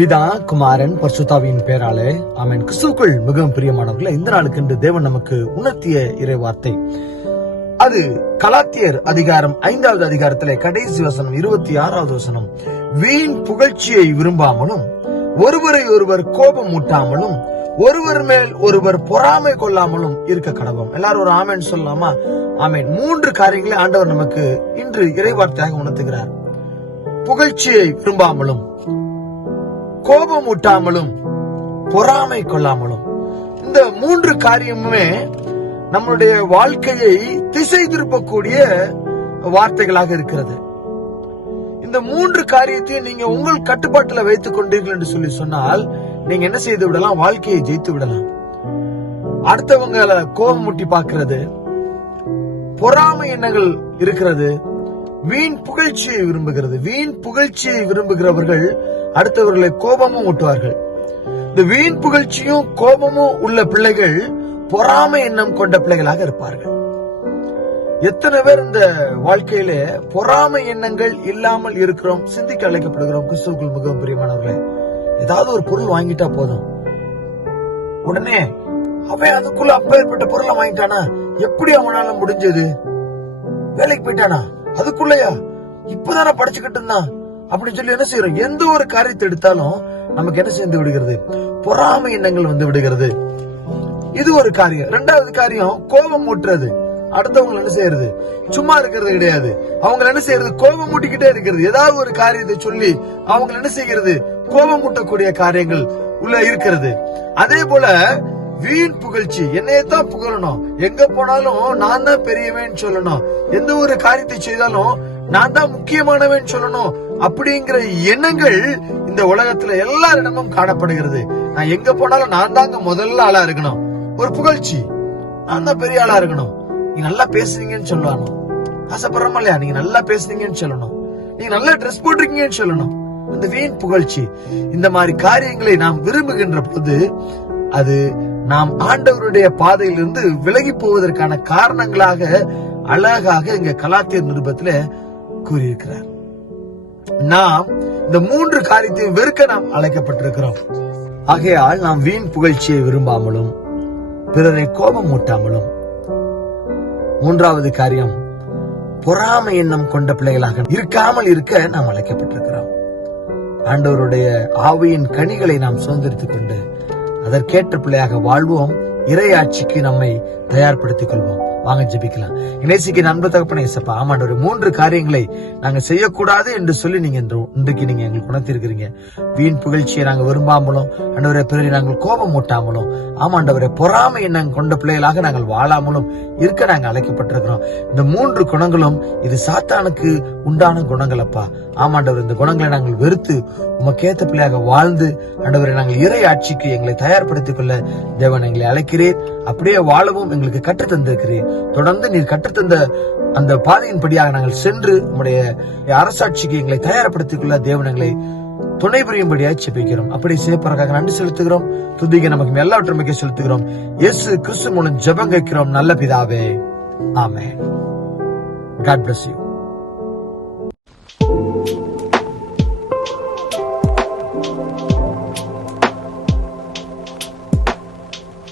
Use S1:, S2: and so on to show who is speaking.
S1: பிதா குமாரன் பர்சுதாவின் பேராலே ஆமென். கிறிஸ்துக்குள் மிகவும் பிரியமானவர்களே இந்த நாளுக்கு என்று தேவன் நமக்கு உணர்த்திய இறை வார்த்தை அது கலாத்தியர் அதிகாரம் ஐந்தாவது அதிகாரத்திலே கடைசி வசனம் இருபத்தி ஆறாவது வசனம். வீண் புகழ்ச்சியை விரும்பாமலும் ஒருவரை ஒருவர் கோபம் மூட்டாமலும் ஒருவர் மேல் ஒருவர் பொறாமை கொள்ளாமலும் இருக்க கடவோம் எல்லாரும் ஒரு ஆமேன் சொல்லலாமா? ஆமேன். மூன்று காரியங்களை ஆண்டவர் நமக்கு இன்று இறைவார்த்தையாக உணர்த்துகிறார். புகழ்ச்சியை விரும்பாமலும் கோபம் ஊட்டாமலும் பொறாமை கொள்ளாமலும். இந்த மூன்று காரியமுமே நம்மளுடைய வாழ்க்கையை திசை திருப்பக்கூடிய வார்த்தைகளாக இருக்கிறது. இந்த மூன்று காரியத்தையும் நீங்க உங்கள் கட்டுப்பாட்டுல வைத்துக் கொண்டீர்கள் என்று சொல்லி சொன்னால் நீங்க என்ன செய்து விடலாம்? வாழ்க்கையை ஜெயித்து விடலாம். அடுத்தவங்களை கோபம் முட்டி பார்க்கிறது. பொறாமை எண்ணங்கள் இருக்கிறது. வீண் புகழ்ச்சியை விரும்புகிறது. வீண் புகழ்ச்சியை விரும்புகிறவர்கள் அடுத்தவர்களை கோபமும் ஊட்டுவார்கள். இந்த வீண் புகழ்ச்சியும் கோபமும் உள்ள பிள்ளைகள் பொறாமை எண்ணம் கொண்ட பிள்ளைகளாக இருப்பார்கள். எத்தனை பேர் இந்த வாழ்க்கையில பொறாமை எண்ணங்கள் இல்லாமல் இருக்கிறோம் சிந்திக்க அழைக்கப்படுகிறோம்? கிறிஸ்துவுக்குள் மிகவும் பிரியமானவர்களே ஏதாவது ஒரு பொருள் வாங்கிட்டா போதும். உடனே அவன் அதுக்குள்ள அப்பேற்பட்ட பொருளை வாங்கிட்டானா? எப்படி அவனால முடிஞ்சது? வேலைக்கு போயிட்டானா? அதுக்குள்ளயா? இப்பதானே படிச்சுக்கிட்டு இருந்தான். அப்படின்னு சொல்லி என்ன செய்யறோம்? எந்த ஒரு காரியத்தை எடுத்தாலும் நமக்கு என்ன சேர்ந்து விடுகிறது? பொறாமை எண்ணங்கள் வந்து விடுகிறது. இது ஒரு காரியம். ரெண்டாவது காரியம் கோபம் ஊட்டுறது. அடுத்தவங்க என்ன செய்யறது? சும்மா இருக்கிறது கிடையாது. அவங்க என்ன செய்யறது? கோபம் மூட்டிக்கிட்டே இருக்கிறது. ஏதாவது ஒரு காரியத்தை சொல்லி அவங்க என்ன செய்கிறது? கோபம் மூட்டக்கூடிய காரியங்கள் உள்ள இருக்கிறது. அதே போல வீண் புகழ்ச்சி. என்னையத்தான் புகழணும். எங்க போனாலும் நான் தான் பெரியவன் சொல்லணும். எந்த ஒரு காரியத்தை செய்தாலும் நான் தான் முக்கியமானவன் சொல்லணும். அப்படிங்கிற எண்ணங்கள் இந்த உலகத்துல எல்லாரிடமும் காணப்படுகிறது. நான் எங்க போனாலும் நான் தாங்க முதல்ல ஆளா இருக்கணும். ஒரு புகழ்ச்சி. நான் தான் பெரிய ஆளா இருக்கணும். நீங்க நல்லா பேசுறீங்கன்னு சொல்லணும். ஆசைப்படுறோமா இல்லையா? நீங்க நல்லா பேசுறீங்கன்னு சொல்லணும். நீங்க நல்லா ட்ரெஸ் போட்டிருக்கீங்கன்னு சொல்லணும். அந்த வீண் புகழ்ச்சி. இந்த மாதிரி காரியங்களை நாம் விரும்புகின்ற போது அது நாம் ஆண்டவருடைய பாதையிலிருந்து விலகி போவதற்கான காரணங்களாக அழகாக இங்க கலாத்திய நிருபத்துல கூறியிருக்கிறார். நாம் இந்த மூன்று காரியத்தையும் வெறுக்க நாம் அழைக்கப்பட்டிருக்கிறோம். ஆகையால் நாம் வீண் புகழ்ச்சியை விரும்பாமலும் பிறரை கோபம் மூட்டாமலும் மூன்றாவது காரியம் பொறாமை எண்ணம் கொண்ட பிள்ளைகளாக இருக்காமல் இருக்க நாம் அழைக்கப்பட்டிருக்கிறோம். ஆண்டவருடைய ஆவியின் கனிகளை நாம் சுதந்திரித்துக் கொண்டு அதற்கேற்ற பிள்ளையாக வாழ்வோம். இறையாட்சிக்கு நம்மை தயார்படுத்திக் கொள்வோம். வாங்க ஜெபிக்கலாம். இணைசிக்கு நண்பு தகப்பன இசப்பா ஆமாண்டவர் மூன்று காரியங்களை நாங்க செய்யக்கூடாது என்று சொல்லி நீங்க இன்றைக்கு நீங்க எங்களுக்கு உணர்த்திருக்கிறீங்க. வீண் புகழ்ச்சியை நாங்க விரும்பாமலும் அண்டவரை பிறரை நாங்கள் கோபம் மூட்டாமலும் ஆமாண்டவரை பொறாமை நாங்கள் கொண்ட பிள்ளைகளாக நாங்கள் வாழாமலும் இருக்க நாங்க அழைக்கப்பட்டிருக்கிறோம். இந்த மூன்று குணங்களும் இது சாத்தானுக்கு உண்டான குணங்கள் அப்பா ஆமாண்டவர் இந்த குணங்களை நாங்கள் வெறுத்து உமக்கேத்த பிள்ளையாக வாழ்ந்து அண்டவரை நாங்கள் இறை ஆட்சிக்கு எங்களை தயார்படுத்திக் கொள்ள தேவன் எங்களை அழைக்கிறேன் அப்படியே வாழவும் எங்களுக்கு கற்று தந்திருக்கிறேன் தொடர்ந்து நீர் கற்றுத்தந்த அந்த பாதையின்படியாக நாங்கள் சென்று உங்களுடைய அரசாட்சிக்கு எங்களை தயார்படுத்திக் கொள்ள தேவன் எங்களை துணை புரியும்படியாக செபிக்கிறோம் அப்படி செய்யப்படுறதுக்காக நன்றி செலுத்துகிறோம். துதிக்க நமக்கு எல்லாவற்றுமைக்கு செலுத்துகிறோம். இயேசு கிறிஸ்து மூலம் ஜபம் கேட்கிறோம். நல்ல பிதாவே. ஆமே காட் bless you.